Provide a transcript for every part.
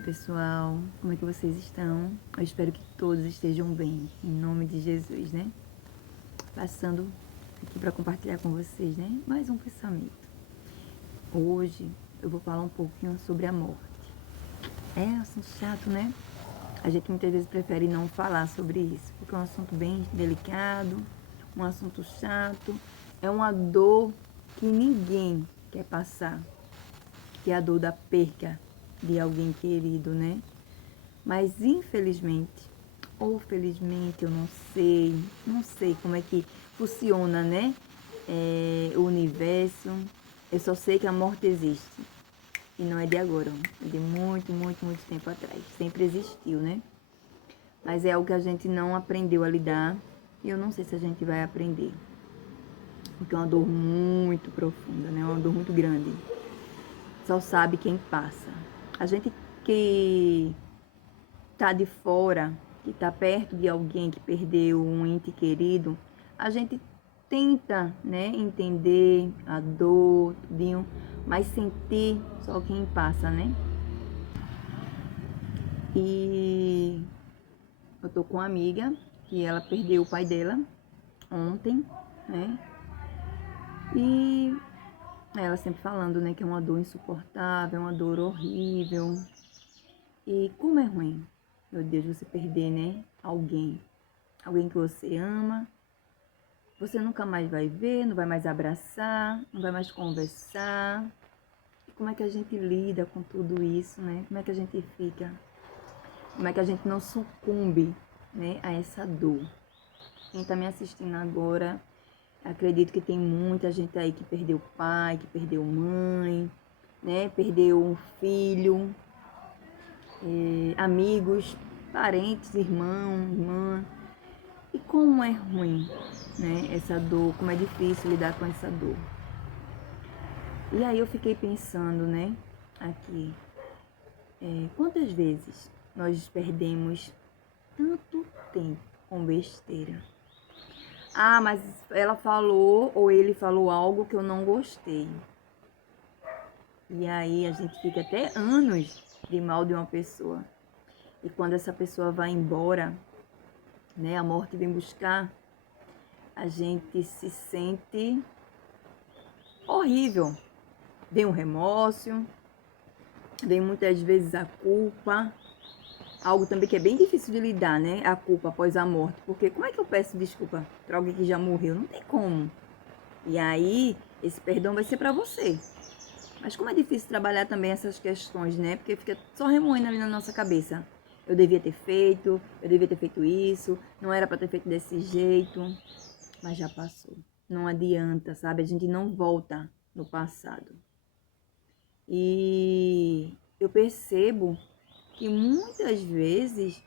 pessoal, como é que vocês estão? Eu espero que todos estejam bem, em nome de Jesus, né? Passando aqui para compartilhar com vocês, né? Mais um pensamento. Hoje eu vou falar um pouquinho sobre a morte. É um assunto chato, né? A gente muitas vezes prefere não falar sobre isso, porque é um assunto bem delicado, um assunto chato, é uma dor que ninguém quer passar, que é a dor da perca de alguém querido, né? Mas infelizmente, ou felizmente, eu não sei como é que funciona, né? O universo. Eu só sei que a morte existe. E não é de agora, é de muito, muito, muito tempo atrás. Sempre existiu, né? Mas é algo que a gente não aprendeu a lidar. E eu não sei se a gente vai aprender. Porque é uma dor muito profunda, né? É uma dor muito grande. Só sabe quem passa. A gente que tá de fora, que tá perto de alguém que perdeu um ente querido, a gente tenta, né, entender a dor, tudinho, mas sentir só quem passa, né? E eu tô com uma amiga que ela perdeu o pai dela ontem, né? E ela sempre falando, né, que é uma dor insuportável, é uma dor horrível. E como é ruim, meu Deus, você perder, né, alguém que você ama, você nunca mais vai ver, não vai mais abraçar, não vai mais conversar. E como é que a gente lida com tudo isso, né? Como é que a gente fica? Como é que a gente não sucumbe, né, a essa dor? Quem tá me assistindo agora, acredito que tem muita gente aí que perdeu pai, que perdeu mãe, né? Perdeu um filho, amigos, parentes, irmão, irmã. E como é ruim, né, essa dor, como é difícil lidar com essa dor. E aí eu fiquei pensando, né, aqui, quantas vezes nós perdemos tanto tempo com besteira? Ah, mas ela falou ou ele falou algo que eu não gostei. E aí a gente fica até anos de mal de uma pessoa. E quando essa pessoa vai embora, né, a morte vem buscar, a gente se sente horrível. Vem o remorso, vem muitas vezes a culpa, algo também que é bem difícil de lidar, né? A culpa após a morte, porque como é que eu peço desculpa para alguém que já morreu? Não tem como. E aí, esse perdão vai ser para você. Mas como é difícil trabalhar também essas questões, né? Porque fica só remoendo ali na nossa cabeça. Eu devia ter feito isso, não era para ter feito desse jeito, mas já passou. Não adianta, sabe? A gente não volta no passado. E eu percebo que muitas vezes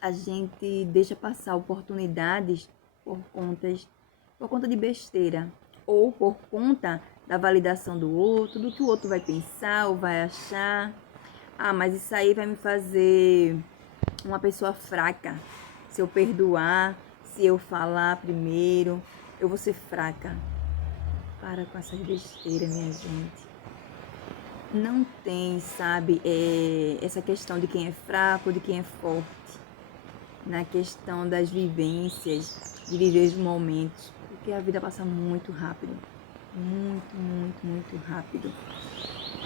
a gente deixa passar oportunidades por conta de besteira ou por conta da validação do outro, do que o outro vai pensar ou vai achar. Ah, mas isso aí vai me fazer uma pessoa fraca. Se eu perdoar, se eu falar primeiro, eu vou ser fraca. Para com essas besteiras, minha gente. Não tem, sabe, essa questão de quem é fraco, de quem é forte. Na questão das vivências, de viver os momentos. Porque a vida passa muito rápido. Muito, muito, muito rápido.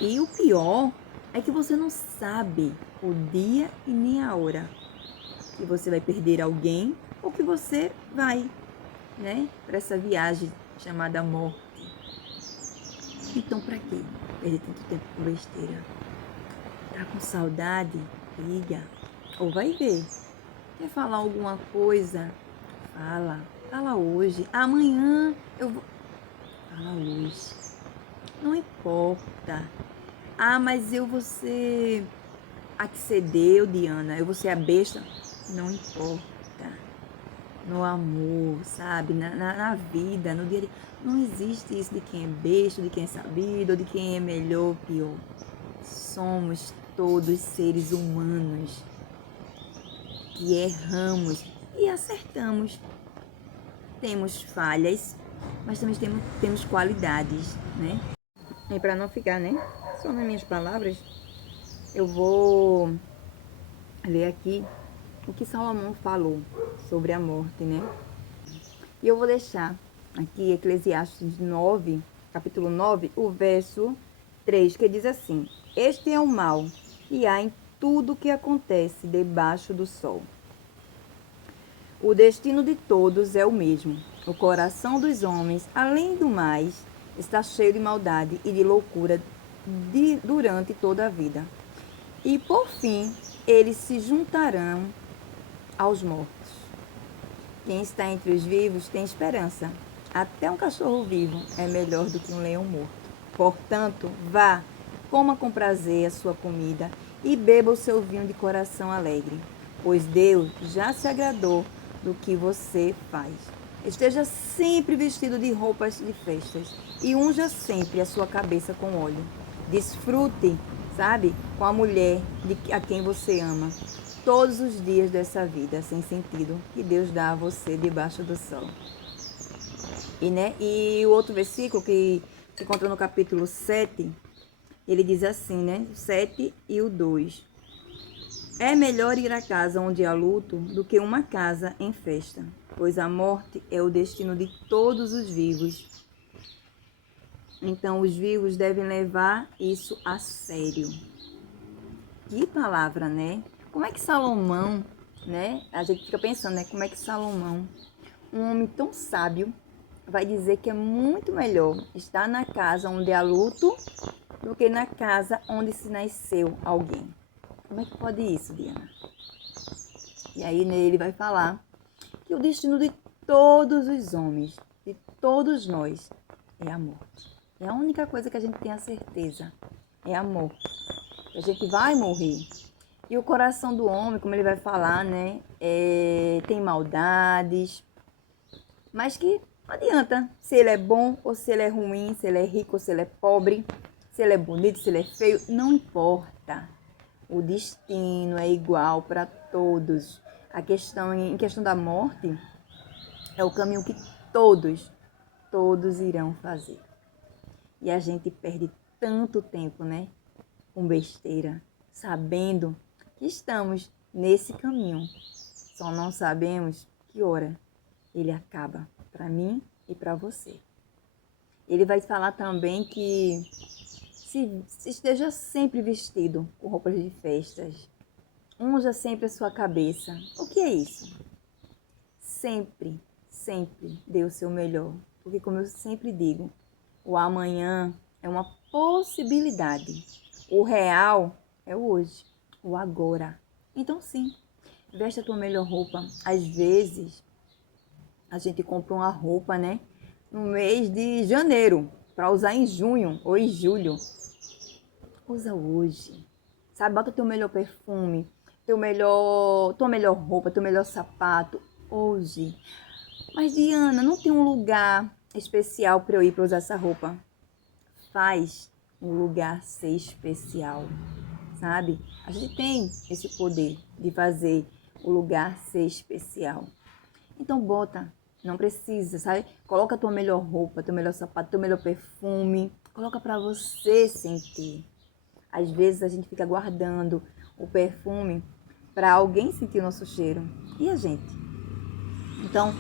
E o pior é que você não sabe o dia e nem a hora que você vai perder alguém ou que você vai, né, para essa viagem chamada morte. Então, para quê perder tanto tempo com besteira? Tá com saudade? Liga. Ou vai ver. Quer falar alguma coisa? Fala. Fala hoje. Amanhã eu vou. Fala hoje. Não importa. Ah, mas eu vou ser a que cedeu, Diana. Eu vou ser a besta. Não importa. No amor, sabe? Na vida, no dia a dia. Não existe isso de quem é besta, de quem é sabido, ou de quem é melhor ou pior. Somos todos seres humanos que erramos e acertamos. Temos falhas, mas também temos qualidades, né? E para não ficar, né, só nas minhas palavras, eu vou ler aqui o que Salomão falou sobre a morte, né? E eu vou deixar aqui Eclesiastes 9, capítulo 9, o verso 3, que diz assim: Este é o mal, e há em tudo que acontece debaixo do sol. O destino de todos é o mesmo. O coração dos homens, além do mais, está cheio de maldade e de loucura durante toda a vida. E por fim, eles se juntarão aos mortos. Quem está entre os vivos tem esperança. Até um cachorro vivo é melhor do que um leão morto. Portanto, vá, coma com prazer a sua comida e beba o seu vinho de coração alegre, pois Deus já se agradou do que você faz. Esteja sempre vestido de roupas de festas e unja sempre a sua cabeça com óleo. Desfrute, sabe, com a mulher a quem você ama todos os dias dessa vida sem sentido que Deus dá a você debaixo do sol. E o outro versículo que se encontra no capítulo 7, ele diz assim, né? 7 e o 2. É melhor ir à casa onde há luto do que uma casa em festa, pois a morte é o destino de todos os vivos. Então, os vivos devem levar isso a sério. Que palavra, né? Como é que Salomão, né? A gente fica pensando, né? Como é que Salomão, um homem tão sábio, vai dizer que é muito melhor estar na casa onde há luto do que na casa onde se nasceu alguém. Como é que pode isso, Diana? E aí ele vai falar que o destino de todos os homens, de todos nós, é a morte. É a única coisa que a gente tem a certeza, é a morte. A gente vai morrer. E o coração do homem, como ele vai falar, né, tem maldades, mas que não adianta se ele é bom ou se ele é ruim, se ele é rico ou se ele é pobre, se ele é bonito, se ele é feio, não importa. O destino é igual para todos. Em questão da morte, é o caminho que todos irão fazer. E a gente perde tanto tempo, né, com besteira, sabendo que estamos nesse caminho. Só não sabemos que hora ele acaba para mim e para você. Ele vai falar também que se esteja sempre vestido com roupas de festas, unja sempre a sua cabeça. O que é isso? Sempre dê o seu melhor. Porque, como eu sempre digo, o amanhã é uma possibilidade. O real é o hoje, o agora. Então, sim, veste a tua melhor roupa. Às vezes, a gente compra uma roupa, né, no mês de janeiro, para usar em junho ou em julho. Usa hoje, sabe? Bota teu melhor perfume, tua melhor roupa, teu melhor sapato hoje. Mas, Diana, não tem um lugar especial para eu ir para usar essa roupa? Faz um lugar ser especial, sabe? A gente tem esse poder de fazer o lugar ser especial. Então bota, não precisa, sabe? Coloca a tua melhor roupa, teu melhor sapato, teu melhor perfume. Coloca para você sentir. Às vezes a gente fica guardando o perfume para alguém sentir o nosso cheiro. E a gente? Então,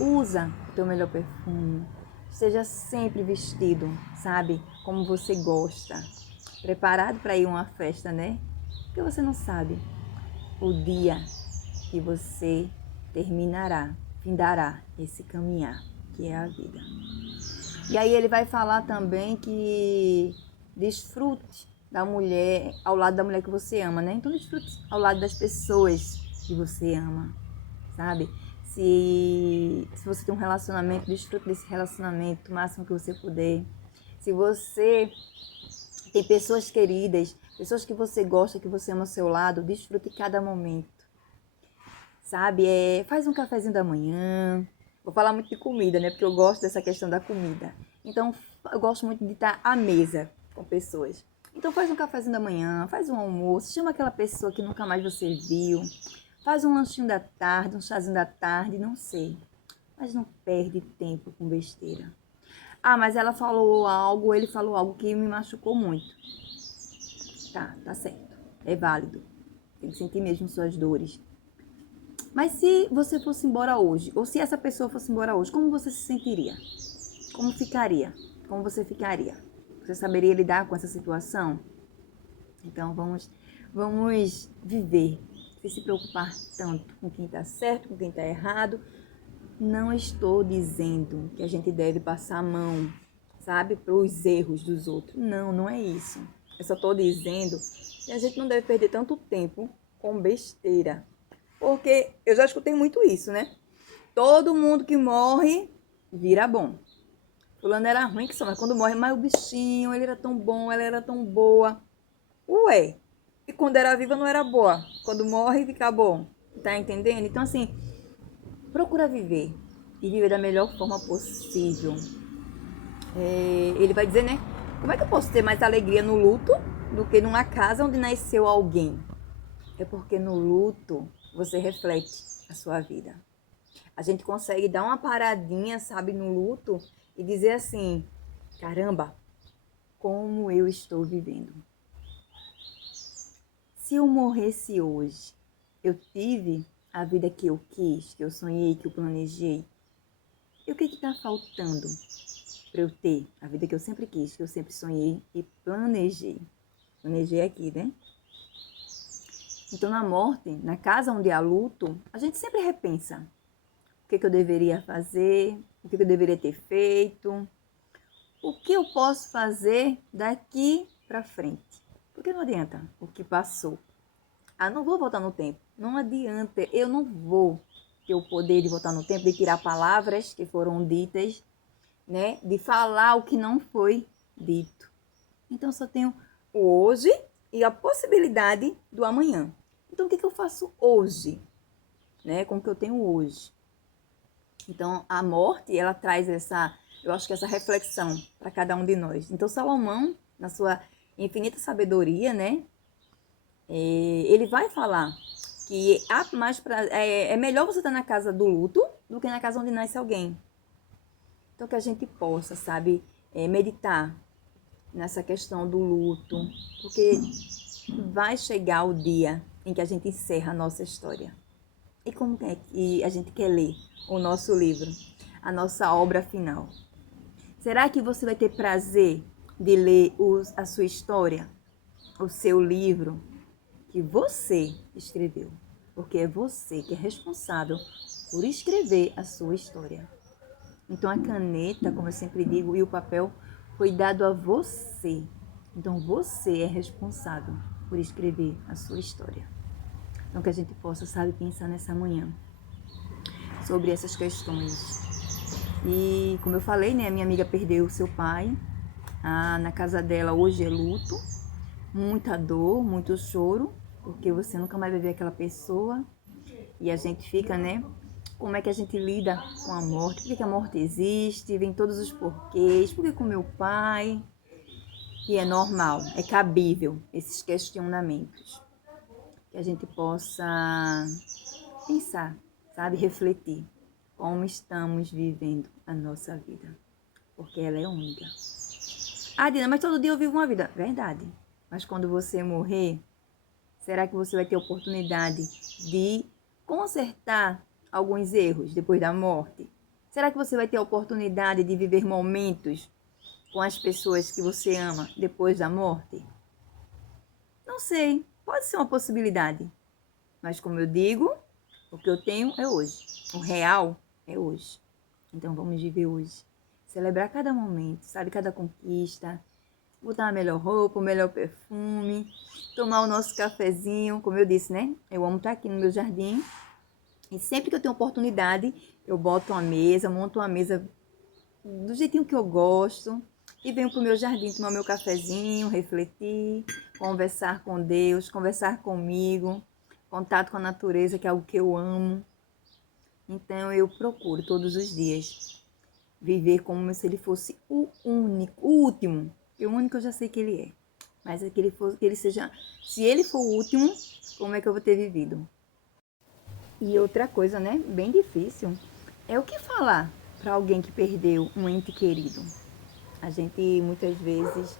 usa o teu melhor perfume. Seja sempre vestido, sabe? Como você gosta. Preparado para ir a uma festa, né? Porque você não sabe o dia que você findará esse caminhar, que é a vida. E aí ele vai falar também que desfrute da mulher, ao lado da mulher que você ama, né? Então desfrute ao lado das pessoas que você ama, sabe? Se você tem um relacionamento, desfrute desse relacionamento o máximo que você puder. Se você tem pessoas queridas, pessoas que você gosta, que você ama ao seu lado, desfrute cada momento. Sabe, faz um cafezinho da manhã. Vou falar muito de comida, né? Porque eu gosto dessa questão da comida. Então, eu gosto muito de estar à mesa com pessoas. Então, faz um cafezinho da manhã, faz um almoço, chama aquela pessoa que nunca mais você viu. Faz um lanchinho da tarde, um chazinho da tarde, não sei. Mas não perde tempo com besteira. Ah, mas ele falou algo que me machucou muito. Tá certo. É válido. Tem que sentir mesmo suas dores. Mas se você fosse embora hoje, ou se essa pessoa fosse embora hoje, como você se sentiria? Como ficaria? Como você ficaria? Você saberia lidar com essa situação? Então vamos viver, sem se preocupar tanto com quem está certo, com quem está errado. Não estou dizendo que a gente deve passar a mão, sabe, para os erros dos outros. Não, não é isso. Eu só estou dizendo que a gente não deve perder tanto tempo com besteira. Porque eu já escutei muito isso, né? Todo mundo que morre vira bom. Fulano era ruim que só, mas quando morre, mas o bichinho, ele era tão bom, ela era tão boa. Ué, e quando era viva não era boa. Quando morre, fica bom. Tá entendendo? Então, assim, procura viver. E viver da melhor forma possível. Ele vai dizer, né? Como é que eu posso ter mais alegria no luto do que numa casa onde nasceu alguém? É porque no luto você reflete a sua vida. A gente consegue dar uma paradinha, sabe, no luto e dizer assim, caramba, como eu estou vivendo. Se eu morresse hoje, eu tive a vida que eu quis, que eu sonhei, que eu planejei. E o que está faltando para eu ter a vida que eu sempre quis, que eu sempre sonhei e planejei? Planejei aqui, né? Então, na morte, na casa onde há luto, a gente sempre repensa. O que eu deveria fazer? O que eu deveria ter feito? O que eu posso fazer daqui para frente? Porque não adianta o que passou. Ah, não vou voltar no tempo. Não adianta. Eu não vou ter o poder de voltar no tempo, de tirar palavras que foram ditas, né? De falar o que não foi dito. Então, só tenho o hoje e a possibilidade do amanhã. Então, o que eu faço hoje, né? Com o que eu tenho hoje. Então, a morte, ela traz eu acho que essa reflexão para cada um de nós. Então, Salomão, na sua infinita sabedoria, né? Ele vai falar que é melhor você estar na casa do luto do que na casa onde nasce alguém. Então, que a gente possa, sabe, meditar nessa questão do luto, porque vai chegar o dia em que a gente encerra a nossa história. E como é que a gente quer ler o nosso livro, a nossa obra final? Será que você vai ter prazer de ler a sua história, o seu livro que você escreveu? Porque é você que é responsável por escrever a sua história. Então a caneta, como eu sempre digo, e o papel foi dado a você. Então você é responsável por escrever a sua história. Então que a gente possa, sabe, pensar nessa manhã sobre essas questões. E como eu falei, né, a minha amiga perdeu o seu pai. Na casa dela hoje é luto, muita dor, muito choro, porque você nunca mais vai ver aquela pessoa. E a gente fica, né, como é que a gente lida com a morte? Por que a morte existe? Vem todos os porquês. Por que com meu pai? E é normal, é cabível esses questionamentos. Que a gente possa pensar, sabe, refletir como estamos vivendo a nossa vida, porque ela é única. Ah, Dina, mas todo dia eu vivo uma vida. Verdade. Mas quando você morrer, será que você vai ter oportunidade de consertar alguns erros depois da morte? Será que você vai ter a oportunidade de viver momentos com as pessoas que você ama depois da morte? Não sei. Pode ser uma possibilidade. Mas como eu digo, o que eu tenho é hoje. O real é hoje. Então vamos viver hoje. Celebrar cada momento, sabe? Cada conquista. Botar a melhor roupa, o melhor perfume. Tomar o nosso cafezinho. Como eu disse, né? Eu amo estar aqui no meu jardim. E sempre que eu tenho oportunidade, eu boto uma mesa, monto uma mesa do jeitinho que eu gosto. E venho pro meu jardim tomar meu cafezinho, refletir, conversar com Deus, conversar comigo. Contato com a natureza, que é algo que eu amo. Então eu procuro todos os dias viver como se ele fosse o único, o último. E o único eu já sei que ele é. Mas é que ele seja, se ele for o último, como é que eu vou ter vivido? E outra coisa, né, bem difícil, é o que falar para alguém que perdeu um ente querido. A gente muitas vezes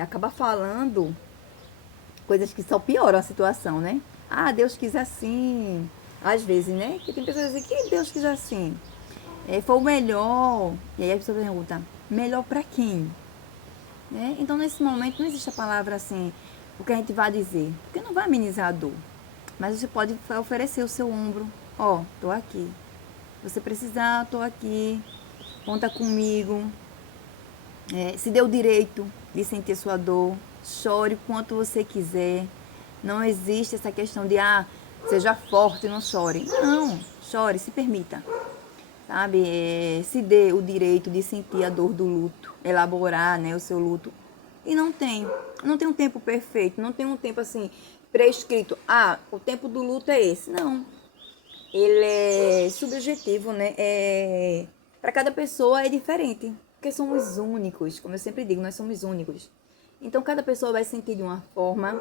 acaba falando coisas que só pioram a situação, né? Ah, Deus quis assim. Às vezes, né? Que tem pessoas que dizem que Deus quis assim. Foi o melhor. E aí a pessoa pergunta, melhor para quem? Né? Então, nesse momento, não existe a palavra assim, o que a gente vai dizer. Porque não vai amenizar a dor. Mas você pode oferecer o seu ombro. Ó, tô aqui. Se você precisar, tô aqui. Conta comigo. Se dê o direito de sentir sua dor. Chore o quanto você quiser. Não existe essa questão de, seja forte e não chore. Não, chore, se permita. Sabe? Se dê o direito de sentir a dor do luto. Elaborar, né, o seu luto. E não tem um tempo perfeito. Não tem um tempo assim, prescrito. O tempo do luto é esse. Não. Ele é subjetivo, né? Para cada pessoa é diferente. Porque somos únicos. Como eu sempre digo, nós somos únicos. Então, cada pessoa vai sentir de uma forma,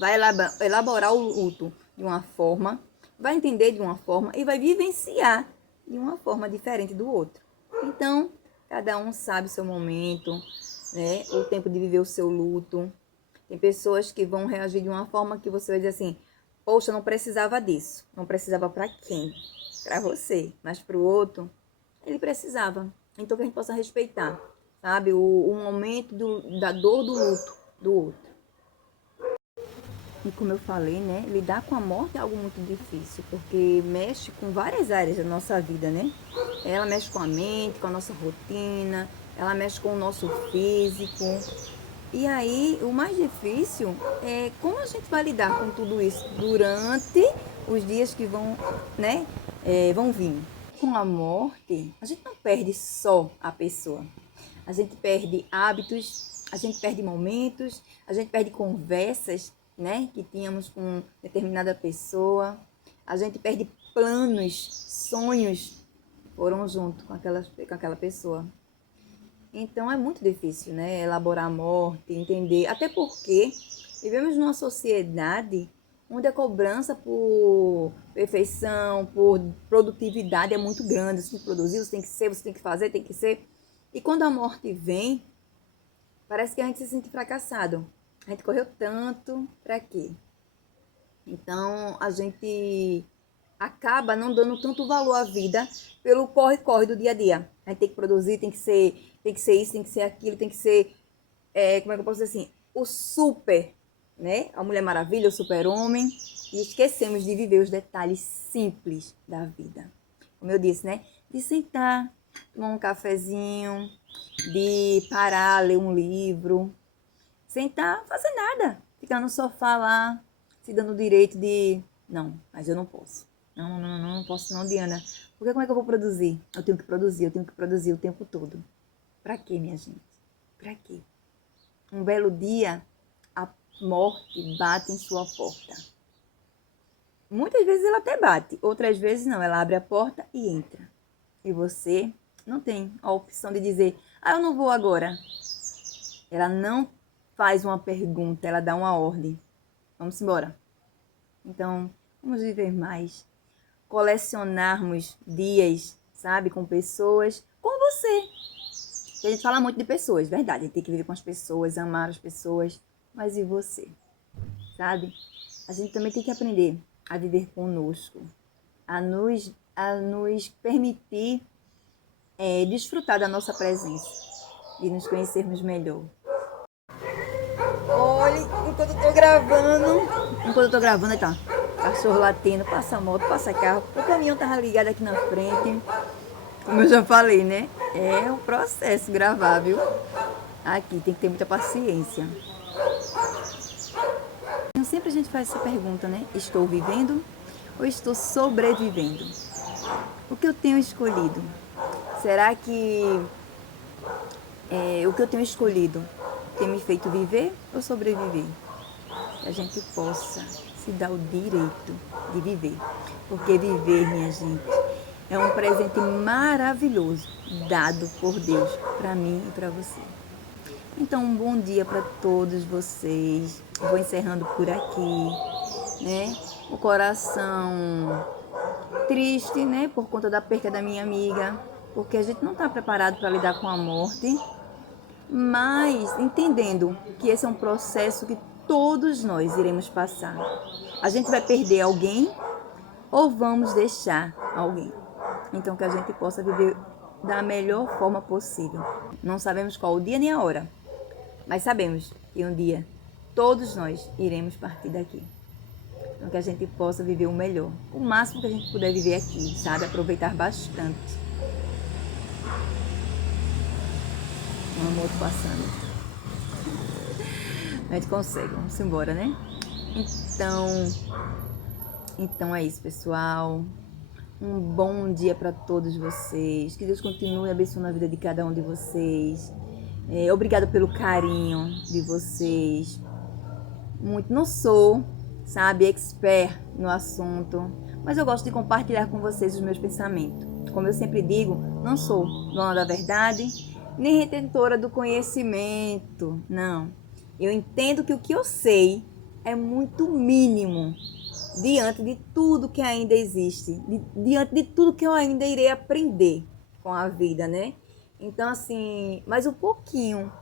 vai elaborar o luto de uma forma, vai entender de uma forma e vai vivenciar de uma forma diferente do outro. Então, cada um sabe o seu momento, né? O tempo de viver o seu luto. Tem pessoas que vão reagir de uma forma que você vai dizer assim, poxa, não precisava disso. Não precisava para quem? Para você. Mas para o outro, ele precisava. Então, que a gente possa respeitar, sabe? O momento da dor do luto do outro. E como eu falei, né? Lidar com a morte é algo muito difícil, porque mexe com várias áreas da nossa vida, né? Ela mexe com a mente, com a nossa rotina, ela mexe com o nosso físico. E aí, o mais difícil é como a gente vai lidar com tudo isso durante os dias que vão, né? Vão vir. Com a morte, a gente não perde só a pessoa. A gente perde hábitos, a gente perde momentos, a gente perde conversas, né, que tínhamos com determinada pessoa. A gente perde planos, sonhos foram junto com aquela pessoa. Então é muito difícil, né, elaborar a morte, entender, até porque vivemos numa sociedade onde a cobrança por perfeição, por produtividade é muito grande. Você tem que produzir, você tem que ser, você tem que fazer, tem que ser. E quando a morte vem, parece que a gente se sente fracassado. A gente correu tanto, pra quê? Então, a gente acaba não dando tanto valor à vida pelo corre-corre do dia a dia. A gente tem que produzir, tem que ser isso, tem que ser aquilo, tem que ser, como é que eu posso dizer assim, o super, né? A Mulher Maravilha, o super-homem. E esquecemos de viver os detalhes simples da vida. Como eu disse, né? De sentar, tomar um cafezinho, de parar, ler um livro, sentar, fazer nada, ficar no sofá lá, se dando o direito de, não, mas eu não posso. Não posso não, Diana. Porque como é que eu vou produzir? Eu tenho que produzir o tempo todo. Pra quê, minha gente? Pra quê? Um belo dia, a morte bate em sua porta. Muitas vezes ela até bate, outras vezes não, ela abre a porta e entra. E você não tem a opção de dizer, eu não vou agora. Ela não faz uma pergunta, ela dá uma ordem. Vamos embora. Então, vamos viver mais. Colecionarmos dias, sabe, com pessoas, com você. A gente fala muito de pessoas, verdade. A gente tem que viver com as pessoas, amar as pessoas. Mas e você? Sabe? A gente também tem que aprender a viver conosco. A nos permitir desfrutar da nossa presença. E nos conhecermos melhor. Olha, enquanto eu tô gravando, aí tá. Cachorro latindo, passa moto, passa carro. O caminhão tava ligado aqui na frente. Como eu já falei, né? É um processo gravar, viu? Aqui tem que ter muita paciência. Sempre a gente faz essa pergunta, né? Estou vivendo ou estou sobrevivendo? O que eu tenho escolhido? Será que o que eu tenho escolhido tem me feito viver ou sobreviver? Que a gente possa se dar o direito de viver. Porque viver, minha gente, é um presente maravilhoso dado por Deus para mim e para você. Então, um bom dia para todos vocês. Vou encerrando por aqui, né? O coração triste, né? Por conta da perda da minha amiga, porque a gente não está preparado para lidar com a morte, mas entendendo que esse é um processo que todos nós iremos passar. A gente vai perder alguém ou vamos deixar alguém? Então, que a gente possa viver da melhor forma possível. Não sabemos qual o dia nem a hora, mas sabemos que um dia todos nós iremos partir daqui. Então, que a gente possa viver o melhor, o máximo que a gente puder viver aqui, sabe? Aproveitar bastante. Um amor passando. A gente consegue, vamos embora, né? Então é isso, pessoal. Um bom dia para todos vocês. Que Deus continue abençoando a vida de cada um de vocês. Obrigada pelo carinho de vocês. Muito, não sou, sabe, expert no assunto, mas eu gosto de compartilhar com vocês os meus pensamentos. Como eu sempre digo, não sou dona da verdade, nem retentora do conhecimento, não. Eu entendo que o que eu sei é muito mínimo diante de tudo que ainda existe, diante de tudo que eu ainda irei aprender com a vida, né? Então, assim, mais um pouquinho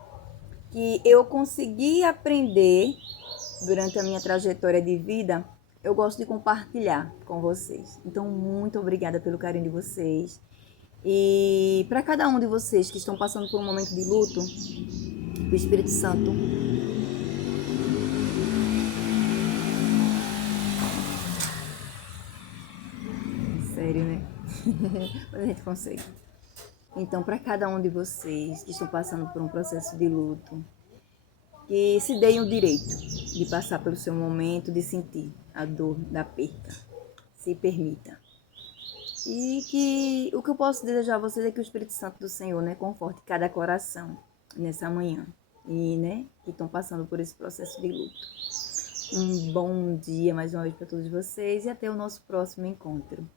que eu consegui aprender durante a minha trajetória de vida, eu gosto de compartilhar com vocês. Então, muito obrigada pelo carinho de vocês. E para cada um de vocês que estão passando por um momento de luto, o Espírito Santo sério, né? Mas a gente consegue. Então, para cada um de vocês que estão passando por um processo de luto, que se deem o direito de passar pelo seu momento, de sentir a dor da perca. Se permita. E que o que eu posso desejar a vocês é que o Espírito Santo do Senhor, né, conforte cada coração nessa manhã. E, né, que estão passando por esse processo de luto. Um bom dia mais uma vez para todos vocês e até o nosso próximo encontro.